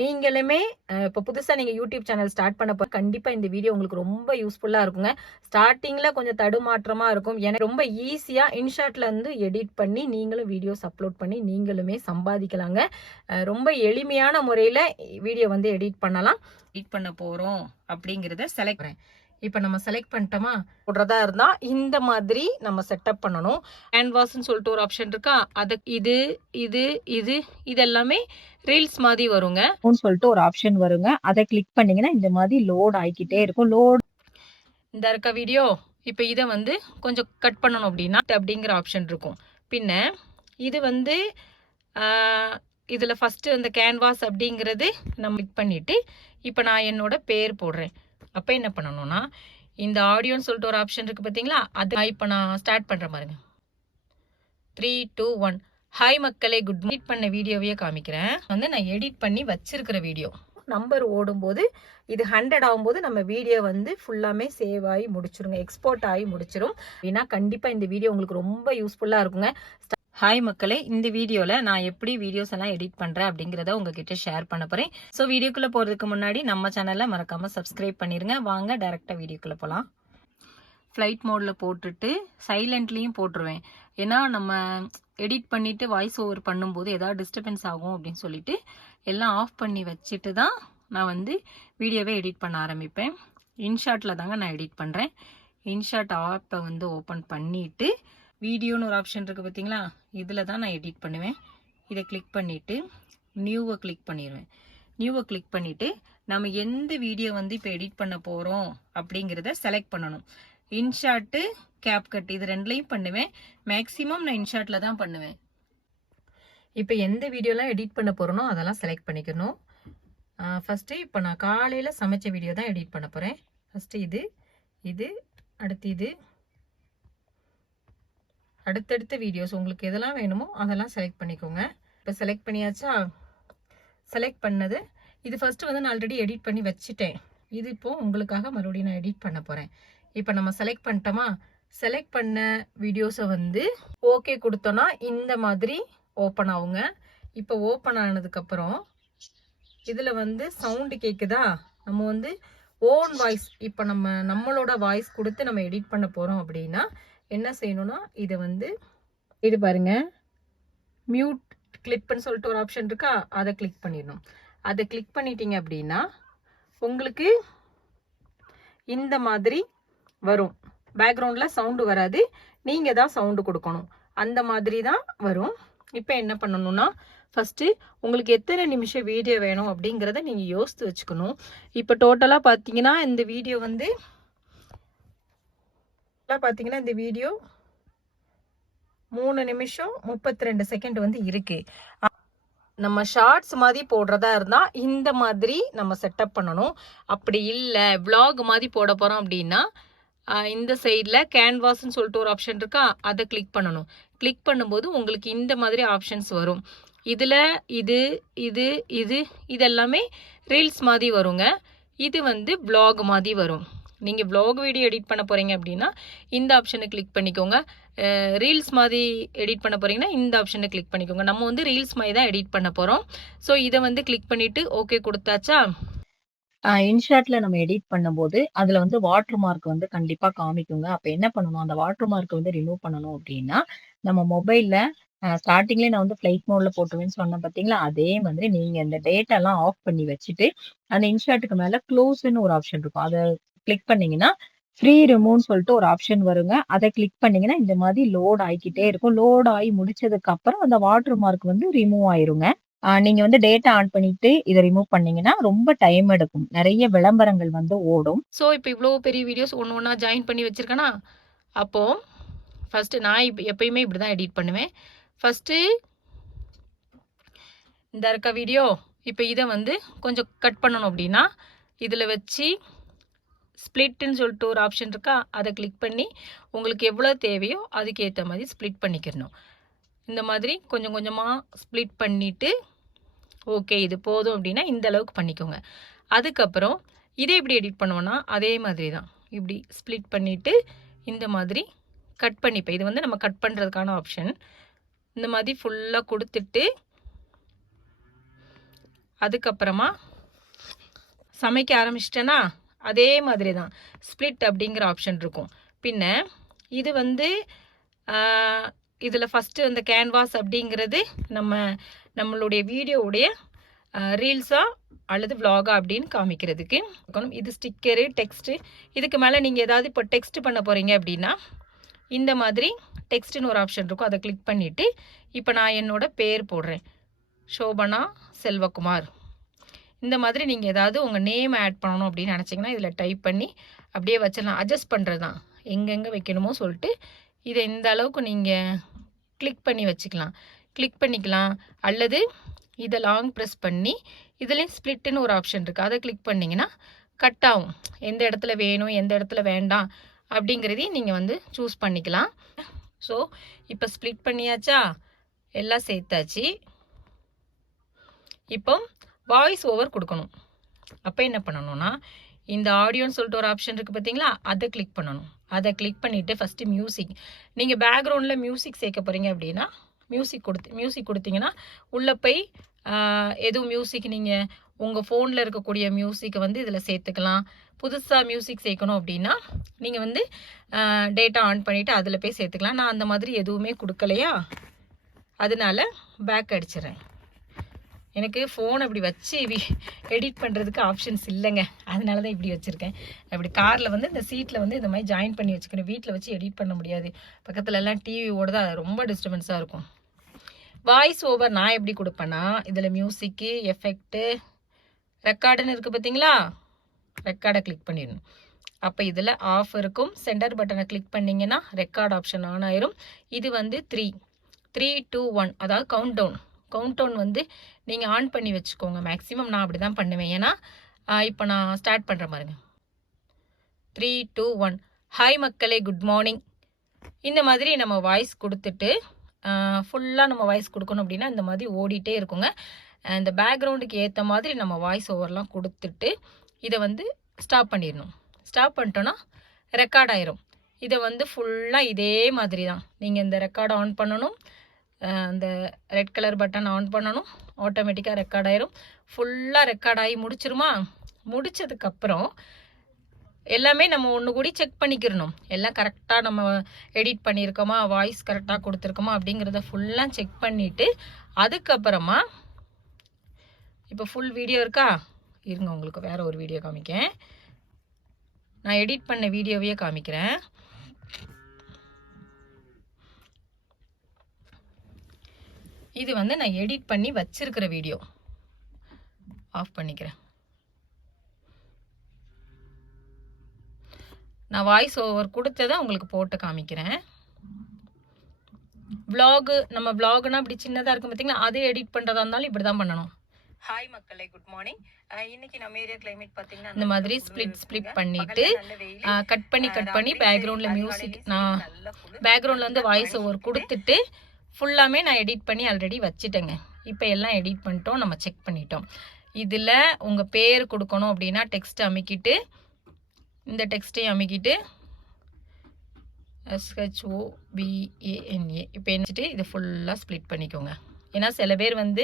நீங்களுமே இப்போ புதுசாக நீங்கள் யூடியூப் சேனல் ஸ்டார்ட் பண்ணப்போ கண்டிப்பாக இந்த வீடியோ உங்களுக்கு ரொம்ப யூஸ்ஃபுல்லாக இருக்குங்க. ஸ்டார்டிங்கில் கொஞ்சம் தடுமாற்றமாக இருக்கும். எனக்கு ரொம்ப ஈஸியாக இன்ஷாட்டில் இருந்து எடிட் பண்ணி நீங்களும் வீடியோஸ் அப்லோட் பண்ணி நீங்களுமே சம்பாதிக்கலாங்க. ரொம்ப எளிமையான முறையில் வீடியோ வந்து எடிட் பண்ணலாம். எடிட் பண்ண போகிறோம் அப்படிங்கிறத செலக்ட் பண்ணுறேன். இப்போ நம்ம செலக்ட் பண்ணிட்டோமா, போடுறதா இருந்தா இந்த மாதிரி நம்ம செட்டப் பண்ணணும். கேன்வாஸ்ன்னு சொல்லிட்டு ஒரு ஆப்ஷன் இருக்கா, அது இது இது இது இதெல்லாமே ரீல்ஸ் மாதிரி வருங்க சொல்லிட்டு ஒரு ஆப்ஷன் வருங்க. அதை கிளிக் பண்ணீங்கன்னா இந்த மாதிரி லோட் ஆகிக்கிட்டே இருக்கும். லோட் இந்த இருக்க வீடியோ இப்போ இதை வந்து கொஞ்சம் கட் பண்ணணும் அப்படின்னா அப்படிங்கிற ஆப்ஷன் இருக்கும். பின்ன இது வந்து இதில் ஃபஸ்ட்டு அந்த கேன்வாஸ் அப்படிங்கிறது நம்ம கிளிக் பண்ணிவிட்டு இப்போ நான் என்னோட பேர் போடுறேன். அப்போ என்ன பண்ணணும்னா இந்த ஆடியோன்னு சொல்லிட்டு ஒரு ஆப்ஷன் இருக்குது பார்த்தீங்களா, அது இப்போ நான் ஸ்டார்ட் பண்ணுற பாருங்க. 3, 2, 1. ஹாய் மக்களே, குட் எடிட் பண்ண வீடியோவையே காமிக்கிறேன். வந்து நான் எடிட் பண்ணி வச்சிருக்கிற வீடியோ நம்பர் ஓடும்போது இது 100 ஆகும்போது நம்ம வீடியோ வந்து ஃபுல்லாமே சேவ் ஆகி முடிச்சிருங்க, எக்ஸ்போர்ட் ஆகி முடிச்சிடும். ஏன்னா கண்டிப்பாக இந்த வீடியோ உங்களுக்கு ரொம்ப யூஸ்ஃபுல்லாக இருக்குங்க. ஹாய் மக்களே, இந்த வீடியோவில் நான் எப்படி வீடியோஸ் எல்லாம் எடிட் பண்ணுறேன் அப்படிங்கிறத உங்ககிட்ட ஷேர் பண்ண போகிறேன். ஸோ வீடியோக்குள்ளே போகிறதுக்கு முன்னாடி நம்ம சேனலை மறக்காமல் சப்ஸ்கிரைப் பண்ணிடுங்க. வாங்க டேரெக்டாக வீடியோக்குள்ளே போகலாம். ஃப்ளைட் மோடில் போட்டுட்டு சைலண்ட்லேயும் போட்டுருவேன். ஏன்னா நம்ம எடிட் பண்ணிவிட்டு வாய்ஸ் ஓவர் பண்ணும்போது ஏதாவது டிஸ்டர்பன்ஸ் ஆகும் அப்படின்னு சொல்லிட்டு எல்லாம் ஆஃப் பண்ணி வச்சுட்டு தான் நான் வந்து வீடியோவே எடிட் பண்ண ஆரம்பிப்பேன். இன்ஷாட்டில் தாங்க நான் எடிட் பண்ணுறேன். இன்ஷாட் ஆப்பை வந்து ஓப்பன் பண்ணிவிட்டு வீடியோன்னு ஒரு ஆப்ஷன் இருக்குது பார்த்தீங்களா, இதில் தான் நான் எடிட் பண்ணுவேன். இதை கிளிக் பண்ணிவிட்டு நியூவை கிளிக் பண்ணிடுவேன். நியூவை கிளிக் பண்ணிவிட்டு நம்ம எந்த வீடியோ வந்து இப்போ எடிட் பண்ண போகிறோம் அப்படிங்கிறத செலக்ட் பண்ணணும். இன்ஷாட்டு, கேப்கட் இது ரெண்டுலையும் பண்ணுவேன். மேக்ஸிமம் நான் இன்ஷாட்டில் தான் பண்ணுவேன். இப்போ எந்த வீடியோலாம் எடிட் பண்ண போகிறனோ அதெல்லாம் செலக்ட் பண்ணிக்கணும். ஃபஸ்ட்டு இப்போ நான் காலையில் சமைச்ச வீடியோ தான் எடிட் பண்ண போகிறேன். ஃபஸ்ட்டு இது அடுத்து இது, அடுத்தடுத்த வீடியோஸ் உங்களுக்கு எதெல்லாம் வேணுமோ அதெல்லாம் செலக்ட் பண்ணிக்கோங்க. இப்போ செலக்ட் பண்ணியாச்சா, செலக்ட் பண்ணது இது ஃபஸ்ட்டு வந்து நான் ஆல்ரெடி எடிட் பண்ணி வச்சுட்டேன். இது இப்போது உங்களுக்காக மறுபடியும் நான் எடிட் பண்ண போகிறேன். இப்போ நம்ம செலக்ட் பண்ணிட்டோமா, செலக்ட் பண்ண வீடியோஸை வந்து ஓகே கொடுத்தோன்னா இந்த மாதிரி ஓப்பன் ஆகுங்க. இப்போ ஓப்பன் ஆனதுக்கப்புறம் இதில் வந்து சவுண்டு கேட்குதா, நம்ம வந்து ஓன் வாய்ஸ் இப்போ நம்மளோட வாய்ஸ் கொடுத்து நம்ம எடிட் பண்ண போகிறோம் அப்படின்னா என்ன செய்யணும்னா இதை வந்து இது பாருங்க, மியூட் கிளிப்னு சொல்லிட்டு ஒரு ஆப்ஷன் இருக்கா, அதை கிளிக் பண்ணிடணும். அதை கிளிக் பண்ணிட்டீங்க அப்படின்னா உங்களுக்கு இந்த மாதிரி வரும். பேக்ரவுண்டில் சவுண்டு வராது, நீங்கள் தான் சவுண்டு கொடுக்கணும். அந்த மாதிரி தான் வரும். இப்போ என்ன பண்ணணும்னா ஃபஸ்ட்டு உங்களுக்கு எத்தனை நிமிஷம் வீடியோ வேணும் அப்படிங்கிறத நீங்கள் யோசித்து வச்சுக்கணும். இப்போ டோட்டலாக பார்த்தீங்கன்னா இந்த வீடியோ வந்து பார்த்தீங்கன்னா இந்த வீடியோ 3 நிமிஷம் 32 செகண்ட் வந்து இருக்கு. நம்ம ஷார்ட்ஸ் மாதிரி போடுறதா இருந்தால் இந்த மாதிரி நம்ம செட்டப் பண்ணணும். அப்படி இல்லை vlog மாதிரி போட போகிறோம் அப்படின்னா இந்த சைடில் கேன்வாஸ்ன்னு சொல்லிட்டு ஒரு ஆப்ஷன் இருக்கா, அதை கிளிக் பண்ணணும். கிளிக் பண்ணும்போது உங்களுக்கு இந்த மாதிரி ஆப்ஷன்ஸ் வரும். இதில் இது இது இது இதெல்லாமே ரீல்ஸ் மாதிரி வருங்க. இது வந்து vlog மாதிரி வரும். நீங்கள் vlog வீடியோ எடிட் பண்ண போகிறீங்க அப்படின்னா இந்த ஆப்ஷனை கிளிக் பண்ணிக்கோங்க. ரீல்ஸ் மாதிரி எடிட் பண்ண போகிறீங்கன்னா இந்த ஆப்ஷனை கிளிக் பண்ணிக்கோங்க. நம்ம வந்து ரீல்ஸ் மாதிரி தான் எடிட் பண்ண போகிறோம். ஸோ இதை வந்து கிளிக் பண்ணிவிட்டு ஓகே கொடுத்தாச்சா, இன்ஷாட்டில் நம்ம எடிட் பண்ணும்போது அதில் வந்து வாட்டர் மார்க் வந்து கண்டிப்பாக காமிக்குங்க. அப்போ என்ன பண்ணணும், அந்த வாட்டர் மார்க்கை வந்து ரிமூவ் பண்ணணும் அப்படின்னா நம்ம மொபைலில் ஸ்டார்டிங்லேயே நான் வந்து ஃப்ளைட் மோடில் போட்டுருவேன்னு சொன்னேன் பார்த்தீங்களா, அதே மாதிரி நீங்கள் இந்த டேட்டாலாம் ஆஃப் பண்ணி வச்சுட்டு அந்த இன்ஷாட்டுக்கு மேலே க்ளோஸ்ன்னு ஒரு ஆப்ஷன் இருக்கும். அதை கிளிக் பண்ணிங்கன்னா ஃப்ரீ ரிமூவ்னு சொல்லிட்டு ஒரு ஆப்ஷன் வருங்க. அதை கிளிக் பண்ணிங்கன்னா இந்த மாதிரி லோட் ஆகிக்கிட்டே இருக்கும். லோட் ஆகி முடிச்சதுக்கப்புறம் அந்த வாட்டர் மார்க் வந்து ரிமூவ் ஆயிருங்க. நீங்க வந்து டேட்டா ஆன் பண்ணிட்டு இதை ரிமூவ் பண்ணீங்கன்னா ரொம்ப டைம் எடுக்கும், நிறைய விளம்பரங்கள் வந்து ஓடும். ஸோ இப்போ இவ்வளோ பெரிய வீடியோஸ் ஒன்று ஒன்றா ஜாயின் பண்ணி வச்சிருக்கேனா, அப்போது ஃபஸ்ட்டு நான் எப்பயுமே இப்படி தான் எடிட் பண்ணுவேன். ஃபஸ்ட்டு இந்த இருக்க வீடியோ இப்போ இதை வந்து கொஞ்சம் கட் பண்ணணும் அப்படின்னா இதில் வச்சு ஸ்ப்ளிட்டுன்னு சொல்லிட்டு ஒரு ஆப்ஷன் இருக்கா, அதை கிளிக் பண்ணி உங்களுக்கு எவ்வளோ தேவையோ அதுக்கேற்ற மாதிரி ஸ்ப்ளிட் பண்ணிக்கிறணும். இந்த மாதிரி கொஞ்சம் கொஞ்சமாக ஸ்ப்ளிட் பண்ணிவிட்டு ஓகே இது போதும் அப்படின்னா இந்த அளவுக்கு பண்ணிக்கோங்க. அதுக்கப்புறம் இதே எப்படி எடிட் பண்ணுவோன்னா அதே மாதிரி தான் இப்படி ஸ்ப்ளிட் பண்ணிவிட்டு இந்த மாதிரி கட் பண்ணிப்பேன். இது வந்து நம்ம கட் பண்ணுறதுக்கான ஆப்ஷன். இந்த மாதிரி ஃபுல்லாக கொடுத்துட்டு அதுக்கப்புறமா சமைக்க ஆரம்பிச்சிட்டேன்னா அதே மாதிரி தான் ஸ்ப்ளிட் அப்படிங்கிற ஆப்ஷன் இருக்கும். பின்ன இது வந்து இதில் ஃபஸ்ட்டு அந்த கேன்வாஸ் அப்படிங்கிறது நம்மளுடைய வீடியோவுடைய ரீல்ஸாக அல்லது vlog-ஆ அப்படின்னு காமிக்கிறதுக்கு. இது ஸ்டிக்கரு, டெக்ஸ்ட்டு. இதுக்கு மேலே நீங்கள் ஏதாவது இப்போ டெக்ஸ்ட் பண்ண போகிறீங்க அப்படின்னா இந்த மாதிரி டெக்ஸ்ட்டுன்னு ஒரு ஆப்ஷன் இருக்கும். அதை கிளிக் பண்ணிவிட்டு இப்போ நான் என்னோட பேர் போடுறேன், சோபனா செல்வகுமார். இந்த மாதிரி நீங்கள் ஏதாவது உங்கள் நேம் ஆட் பண்ணணும் அப்படின்னு நினச்சிங்கன்னா இதில் டைப் பண்ணி அப்படியே வச்சிடலாம். அட்ஜஸ்ட் பண்ணுறது தான், எங்கெங்கே வைக்கணுமோ சொல்லிட்டு இதை இந்த அளவுக்கு நீங்கள் கிளிக் பண்ணி வச்சுக்கலாம், கிளிக் பண்ணிக்கலாம். அல்லது இதை லாங் ப்ரெஸ் பண்ணி இதுலேயும் ஸ்ப்ளிட்டுன்னு ஒரு ஆப்ஷன் இருக்குது, அதை கிளிக் பண்ணிங்கன்னா கட் ஆகும். எந்த இடத்துல வேணும் எந்த இடத்துல வேண்டாம் அப்படிங்கிறதையும் நீங்கள் வந்து சூஸ் பண்ணிக்கலாம். ஸோ இப்போ ஸ்ப்ளிட் பண்ணியாச்சா, எல்லாம் சேர்த்தாச்சு. இப்போ வாய்ஸ் ஓவர் கொடுக்கணும். அப்போ என்ன பண்ணணும்னா இந்த ஆடியோன்னு சொல்லிட்டு ஒரு ஆப்ஷன் இருக்குது பார்த்தீங்களா, அதை கிளிக் பண்ணணும். அதை கிளிக் பண்ணிவிட்டு ஃபஸ்ட்டு மியூசிக், நீங்கள் பேக்ரவுண்டில் மியூசிக் சேர்க்க போகிறீங்க அப்படின்னா மியூசிக் கொடுத்தீங்கன்னா உள்ளே போய் எதுவும் மியூசிக் நீங்கள் உங்கள் ஃபோனில் இருக்கக்கூடிய மியூசிக்கை வந்து இதில் சேர்த்துக்கலாம். புதுசாக மியூசிக் சேர்க்கணும் அப்படின்னா நீங்கள் வந்து டேட்டா ஆன் பண்ணிவிட்டு அதில் போய் சேர்த்துக்கலாம். நான் அந்த மாதிரி எதுவுமே கொடுக்கலையா, அதனால பேக் அடிச்சிடுறேன். எனக்கு ஃபோன் அப்படி வச்சு எடிட் பண்ணுறதுக்கு ஆப்ஷன்ஸ் இல்லைங்க, அதனால தான் இப்படி வச்சுருக்கேன். அப்படி காரில் வந்து இந்த சீட்டில் வந்து இந்த மாதிரி ஜாயின் பண்ணி வச்சுக்கணும். வீட்டில் வச்சு எடிட் பண்ண முடியாது, பக்கத்தில் எல்லாம் டிவி ஓடுது, அது ரொம்ப டிஸ்டர்பன்ஸாக இருக்கும். வாய்ஸ் ஓவர் நான் எப்படி கொடுப்பேன்னா இதில் மியூசிக்கு, எஃபெக்ட்டு, ரெக்கார்டுன்னு இருக்குது பார்த்தீங்களா, ரெக்கார்டை கிளிக் பண்ணிடணும். அப்போ இதில் ஆஃப் இருக்கும். சென்டர் பட்டனை கிளிக் பண்ணிங்கன்னா ரெக்கார்ட் ஆப்ஷன் ஆன் ஆயிரும். இது வந்து 3, 3, 2, 1 அதாவது கவுண்ட் டவுன் வந்து நீங்கள் ஆன் பண்ணி வச்சுக்கோங்க. மேக்ஸிமம் நான் அப்படி தான் பண்ணுவேன். ஏன்னா இப்போ நான் ஸ்டார்ட் பண்ணுற பாருங்க, 3, 2, 1. ஹாய் மக்களே, குட் மார்னிங். இந்த மாதிரி நம்ம வாய்ஸ் கொடுத்துட்டு ஃபுல்லாக நம்ம வாய்ஸ் கொடுக்கணும் அப்படின்னா இந்த மாதிரி ஓடிட்டே இருக்குங்க. இந்த பேக்ரவுண்டுக்கு ஏற்ற மாதிரி நம்ம வாய்ஸ் ஓவர்லாம் கொடுத்துட்டு இதை வந்து ஸ்டாப் பண்ணிடணும். ஸ்டாப் பண்ணிட்டோன்னா ரெக்கார்ட் ஆயிரும். இதை வந்து ஃபுல்லாக இதே மாதிரி தான் நீங்கள் இந்த ரெக்கார்டை ஆன் பண்ணணும். அந்த ரெட் கலர் பட்டன் ஆன் பண்ணணும், ஆட்டோமேட்டிக்காக ரெக்கார்ட் ஆயிரும். ஃபுல்லாக ரெக்கார்ட் ஆகி முடிச்சிருமா, முடிச்சதுக்கப்புறம் எல்லாமே நம்ம ஒன்று கூடி செக் பண்ணிக்கிறணும். எல்லாம் கரெக்டாக நம்ம எடிட் பண்ணியிருக்கோமா, வாய்ஸ் கரெக்டாக கொடுத்துருக்கோமா அப்படிங்கிறத ஃபுல்லாக செக் பண்ணிவிட்டு அதுக்கப்புறமா இப்போ ஃபுல் வீடியோ இருக்கா, இருங்க உங்களுக்கு வேறு ஒரு வீடியோ காமிக்கேன். நான் எடிட் பண்ண வீடியோவையே காமிக்கிறேன். இது வந்து நான் எடிட் பண்ணி வச்சிருக்கிற வீடியோ. ஆஃப் பண்ணிக்கிறேன். நான் வாய்ஸ் ஓவர் கொடுத்ததை உங்களுக்கு போட்டு காமிக்கிறேன். நம்ம vlogனா இப்படி சின்னதாக இருக்கும் பார்த்தீங்கன்னா, அதை எடிட் பண்ணுறதா இருந்தாலும் இப்படி தான் பண்ணணும். ஹாய் மக்களே, குட் மார்னிங். இன்னைக்கு நம்ம ஏரியா கிளைமேட் பார்த்தீங்கன்னா இந்த மாதிரி ஸ்ப்ளிட் பண்ணிட்டு கட் பண்ணி பேக்ரவுண்டில் மியூசிக், நான் பேக்ரவுண்டில் வந்து வாய்ஸ் ஓவர் கொடுத்துட்டு ஃபுல்லாமே நான் எடிட் பண்ணி ஆல்ரெடி வச்சுட்டேங்க. இப்போ எல்லாம் எடிட் பண்ணிட்டோம், நம்ம செக் பண்ணிட்டோம். இதில் உங்கள் பேர் கொடுக்கணும் அப்படின்னா டெக்ஸ்ட் அமைக்கிட்டு இந்த டெக்ஸ்ட்டையும் அமைக்கிட்டு SHOBANA இப்போ என்னச்சுட்டு இதை ஃபுல்லாக ஸ்ப்ளிட் பண்ணிக்கோங்க. ஏன்னா சில பேர் வந்து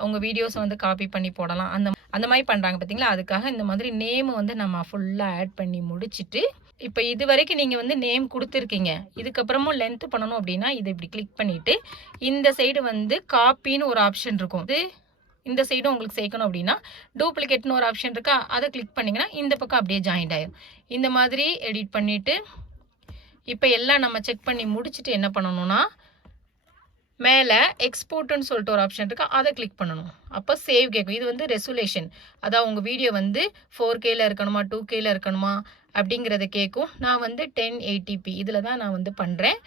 அவங்க வீடியோஸை வந்து காப்பி பண்ணி போடலாம், அந்த மாதிரி பண்ணுறாங்க பார்த்தீங்களா. அதுக்காக இந்த மாதிரி நேம் வந்து நம்ம ஃபுல்லாக ஆட் பண்ணி முடிச்சுட்டு இப்போ இது வரைக்கும் நீங்கள் வந்து நேம் கொடுத்துருக்கீங்க. இதுக்கப்புறமும் லென்த்து பண்ணணும் அப்படின்னா இதை இப்படி கிளிக் பண்ணிவிட்டு இந்த சைடு வந்து காப்பின்னு ஒரு ஆப்ஷன் இருக்கும். இந்த சைடும் உங்களுக்கு சேர்க்கணும் அப்படின்னா டூப்ளிகேட்னு ஒரு ஆப்ஷன் இருக்கா, அதை கிளிக் பண்ணிங்கன்னா இந்த பக்கம் அப்படியே ஜாயிண்ட் ஆயிடும். இந்த மாதிரி எடிட் பண்ணிவிட்டு இப்போ எல்லாம் நம்ம செக் பண்ணி முடிச்சுட்டு என்ன பண்ணணும்னா மேலே எக்ஸ்போர்ட்டுன்னு சொல்லிட்டு ஒரு ஆப்ஷன் இருக்கா, அதை கிளிக் பண்ணணும். அப்போ சேவ் கேட்கும். இது வந்து ரெசல்யூஷன், அதான் உங்கள் வீடியோ வந்து 4Kல இருக்கணுமா 2Kல இருக்கணுமா அப்படிங்கிறத கேட்கும். நான் வந்து 1080p இதில் தான் நான் வந்து பண்ணுறேன்.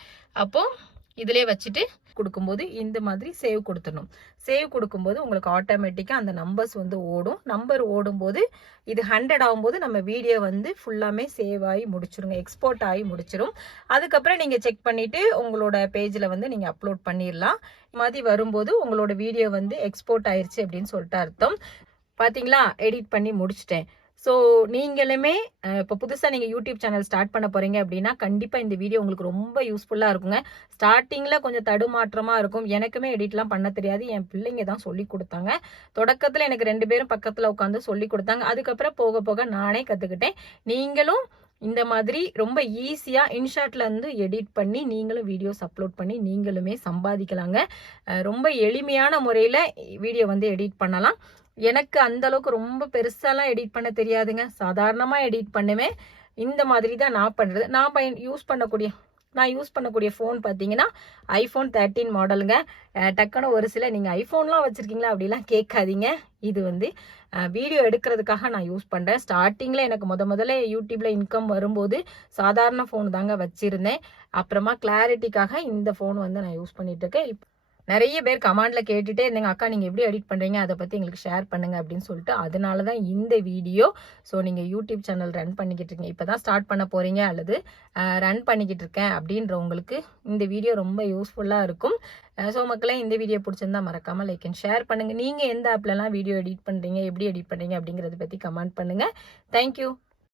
அப்போது இதிலே வச்சுட்டு கொடுக்கும்போது இந்த மாதிரி சேவ் கொடுத்துடணும். சேவ் கொடுக்கும்போது உங்களுக்கு ஆட்டோமேட்டிக்காக அந்த நம்பர்ஸ் வந்து ஓடும். நம்பர் ஓடும்போது இது 100 ஆகும்போது நம்ம வீடியோ வந்து ஃபுல்லாமே சேவ் ஆகி முடிச்சிருங்க, எக்ஸ்போர்ட் ஆகி முடிச்சிடும். அதுக்கப்புறம் நீங்கள் செக் பண்ணிவிட்டு உங்களோட பேஜில் வந்து நீங்கள் அப்லோட் பண்ணிடலாம். இது மாதிரி வரும்போது உங்களோட வீடியோ வந்து எக்ஸ்போர்ட் ஆயிடுச்சு அப்படின்னு சொல்லிட்டு அர்த்தம். பார்த்தீங்களா, எடிட் பண்ணி முடிச்சிட்டேன். ஸோ நீங்களுமே இப்போ புதுசாக நீங்கள் யூடியூப் சேனல் ஸ்டார்ட் பண்ண போகிறீங்க அப்படின்னா கண்டிப்பாக இந்த வீடியோ உங்களுக்கு ரொம்ப யூஸ்ஃபுல்லாக இருக்குங்க. ஸ்டார்டிங்கில் கொஞ்சம் தடுமாற்றமாக இருக்கும். எனக்குமே எடிட்லாம் பண்ண தெரியாது. என் பிள்ளைங்க தான் சொல்லி கொடுத்தாங்க. தொடக்கத்தில் எனக்கு 2 பேரும் பக்கத்தில் உட்காந்து சொல்லி கொடுத்தாங்க. அதுக்கப்புறம் போக போக நானே கற்றுக்கிட்டேன். நீங்களும் இந்த மாதிரி ரொம்ப ஈஸியாக இன்ஷாட்டில் இருந்து எடிட் பண்ணி நீங்களும் வீடியோஸ் அப்லோட் பண்ணி நீங்களுமே சம்பாதிக்கலாங்க. ரொம்ப எளிமையான முறையில் வீடியோ வந்து எடிட் பண்ணலாம். எனக்கு அந்த அளவுக்கு ரொம்ப பெருசாலாம் எடிட் பண்ண தெரியாதுங்க. சாதாரணமாக எடிட் பண்ணுவேன். இந்த மாதிரி தான் நான் பண்ணுறது. நான் யூஸ் பண்ணக்கூடிய ஃபோன் பார்த்தீங்கன்னா iPhone 13 மாடலுங்க. டக்குன்னு ஒரு சில நீங்கள் ஐஃபோன்லாம் வச்சுருக்கீங்களா அப்படிலாம் கேட்காதீங்க. இது வந்து வீடியோ எடுக்கிறதுக்காக நான் யூஸ் பண்ணுறேன். ஸ்டார்டிங்கில் எனக்கு முதல்ல யூடியூப்பில் இன்கம் வரும்போது சாதாரண ஃபோன் தாங்க வச்சுருந்தேன். அப்புறமா கிளாரிட்டிக்காக இந்த ஃபோன் வந்து நான் யூஸ் பண்ணிகிட்ருக்கேன். நிறைய பேர் கமெண்ட்ல கேட்டுட்டே இருந்தீங்க, அக்கா நீங்கள் எப்படி எடிட் பண்ணுறீங்க, அதை பற்றி எங்களுக்கு ஷேர் பண்ணுங்க அப்படின்னு சொல்லிட்டு. அதனால தான் இந்த வீடியோ. ஸோ நீங்கள் யூடியூப் சேனல் ரன் பண்ணிக்கிட்டு இருக்கீங்க, இப்போ தான் ஸ்டார்ட் பண்ண போகிறீங்க அல்லது ரன் பண்ணிக்கிட்டு இருக்கேன் அப்படின்றவங்களுக்கு இந்த வீடியோ ரொம்ப யூஸ்ஃபுல்லாக இருக்கும். ஸோ மக்களே, இந்த வீடியோ பிடிச்சிருந்தா மறக்காமல் லைக் அண்ட் ஷேர் பண்ணுங்கள். நீங்கள் எந்த ஆப்லலாம் வீடியோ எடிட் பண்ணுறீங்க, எப்படி எடிட் பண்ணுறீங்க அப்படிங்கிறத பற்றி கமெண்ட் பண்ணுங்கள். தேங்க்யூ.